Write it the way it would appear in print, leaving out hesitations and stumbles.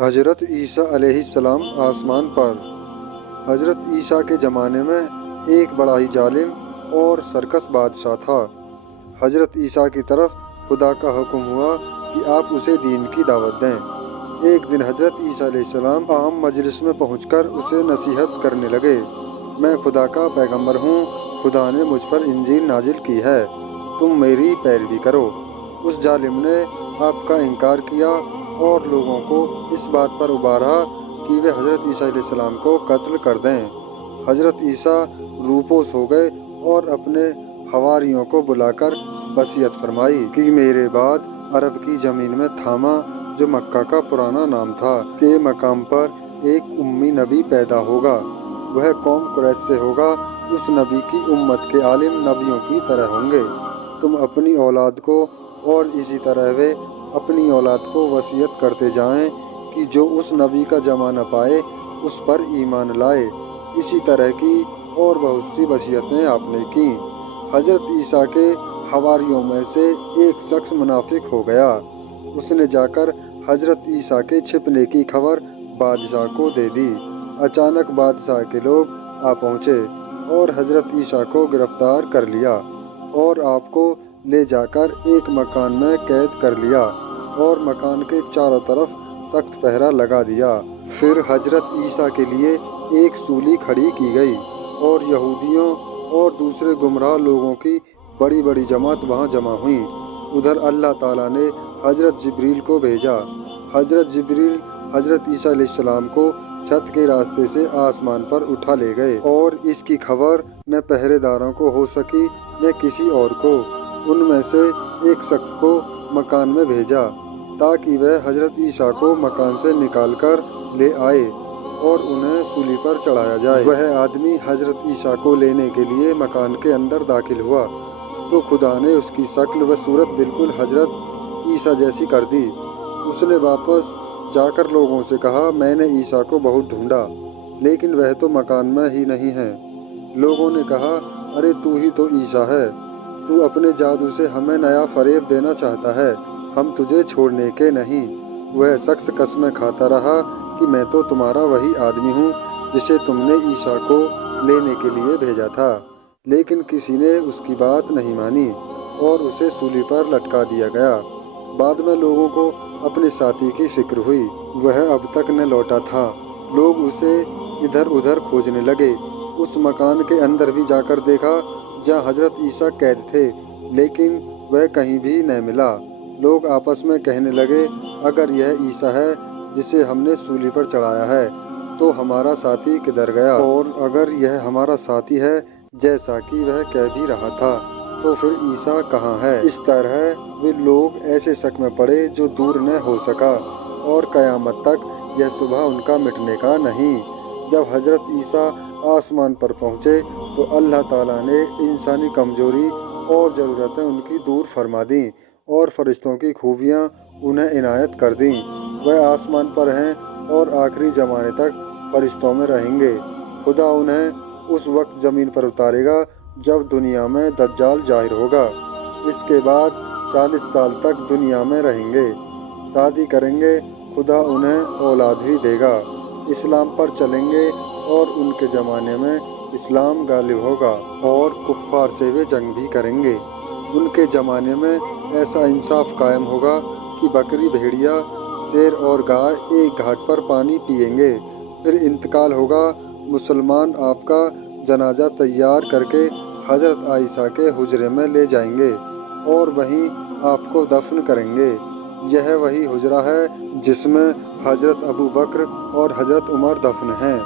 حضرت عیسیٰ علیہ السلام آسمان پر۔ حضرت عیسیٰ کے زمانے میں ایک بڑا ہی ظالم اور سرکش بادشاہ تھا۔ حضرت عیسیٰ کی طرف خدا کا حکم ہوا کہ آپ اسے دین کی دعوت دیں۔ ایک دن حضرت عیسیٰ علیہ السلام عام مجلس میں پہنچ کر اسے نصیحت کرنے لگے، میں خدا کا پیغمبر ہوں، خدا نے مجھ پر انجیل نازل کی ہے، تم میری پیروی کرو۔ اس ظالم نے آپ کا انکار کیا اور لوگوں کو اس بات پر ابھارا کہ وہ حضرت عیسیٰ علیہ السلام کو قتل کر دیں۔ حضرت عیسیٰ روپوش ہو گئے اور اپنے حواریوں کو بلا کر وصیت فرمائی کہ میرے بعد عرب کی زمین میں تھاما، جو مکہ کا پرانا نام تھا، کے مقام پر ایک امی نبی پیدا ہوگا۔ وہ قوم قریش سے ہوگا۔ اس نبی کی امت کے عالم نبیوں کی طرح ہوں گے۔ تم اپنی اولاد کو اور اسی طرح وہ اپنی اولاد کو وصیت کرتے جائیں کہ جو اس نبی کا زمانہ پائے اس پر ایمان لائے۔ اسی طرح کی اور بہت سی وصیتیں آپ نے کی۔ حضرت عیسیٰ کے حواریوں میں سے ایک شخص منافق ہو گیا۔ اس نے جا کر حضرت عیسیٰ کے چھپنے کی خبر بادشاہ کو دے دی۔ اچانک بادشاہ کے لوگ آ پہنچے اور حضرت عیسیٰ کو گرفتار کر لیا اور آپ کو لے جا کر ایک مکان میں قید کر لیا اور مکان کے چاروں طرف سخت پہرا لگا دیا۔ پھر حضرت عیسیٰ کے لیے ایک سولی کھڑی کی گئی اور یہودیوں اور دوسرے گمراہ لوگوں کی بڑی بڑی جماعت وہاں جمع ہوئی۔ ادھر اللہ تعالیٰ نے حضرت جبریل کو بھیجا۔ حضرت جبریل حضرت عیسیٰ علیہ السلام کو چھت کے راستے سے آسمان پر اٹھا لے گئے اور اس کی خبر نہ پہرے داروں کو ہو سکی نہ کسی اور کو۔ ان میں سے ایک شخص کو مکان میں بھیجا تاکہ وہ حضرت عیسیٰ کو مکان سے نکال کر لے آئے اور انہیں سولی پر چڑھایا جائے۔ وہ آدمی حضرت عیسیٰ کو لینے کے لیے مکان کے اندر داخل ہوا تو خدا نے اس کی شکل و صورت بالکل حضرت عیسیٰ جیسی کر دی۔ اس نے واپس جا کر لوگوں سے کہا، میں نے عیسیٰ کو بہت ڈھونڈا لیکن وہ تو مکان میں ہی نہیں ہے۔ لوگوں نے کہا، ارے تو ہی تو عیسیٰ ہے، تو اپنے جادو سے ہمیں نیا فریب دینا چاہتا ہے، ہم تجھے چھوڑنے کے نہیں۔ وہ شخص قسمیں کھاتا رہا کہ میں تو تمہارا وہی آدمی ہوں جسے تم نے عیسیٰ کو لینے کے لیے بھیجا تھا، لیکن کسی نے اس کی بات نہیں مانی اور اسے سولی پر لٹکا دیا گیا۔ بعد میں لوگوں کو اپنے ساتھی کی فکر ہوئی، وہ اب تک نہ لوٹا تھا۔ لوگ اسے ادھر ادھر کھوجنے لگے۔ اس مکان کے اندر بھی جا کر دیکھا جہاں حضرت عیسیٰ قید تھے، لیکن وہ کہیں بھی نہ ملا۔ لوگ آپس میں کہنے لگے، اگر یہ عیسیٰ ہے جسے ہم نے سولی پر چڑھایا ہے تو ہمارا ساتھی کدھر گیا؟ اور اگر یہ ہمارا ساتھی ہے جیسا کہ وہ کہہ بھی رہا تھا تو پھر عیسیٰ کہاں ہے؟ اس طرح وہ لوگ ایسے شک میں پڑے جو دور نہ ہو سکا اور قیامت تک یہ صبح ان کا مٹنے کا نہیں۔ جب حضرت عیسیٰ آسمان پر پہنچے تو اللہ تعالیٰ نے انسانی کمزوری اور ضرورتیں ان کی دور فرما دیں اور فرشتوں کی خوبیاں انہیں عنایت کر دیں۔ وہ آسمان پر ہیں اور آخری زمانے تک فرشتوں میں رہیں گے۔ خدا انہیں اس وقت زمین پر اتارے گا جب دنیا میں دجال ظاہر ہوگا۔ اس کے بعد 40 سال تک دنیا میں رہیں گے، شادی کریں گے، خدا انہیں اولاد بھی دے گا، اسلام پر چلیں گے اور ان کے زمانے میں اسلام غالب ہوگا اور کفار سے وہ جنگ بھی کریں گے۔ ان کے زمانے میں ایسا انصاف قائم ہوگا کہ بکری، بھیڑیا، شیر اور گائے ایک گھاٹ پر پانی پئیں گے۔ پھر انتقال ہوگا، مسلمان آپ کا جنازہ تیار کر کے حضرت عائشہ کے حجرے میں لے جائیں گے اور وہیں آپ کو دفن کریں گے۔ یہ وہی حجرہ ہے جس میں حضرت ابو بکر اور حضرت عمر دفن ہیں۔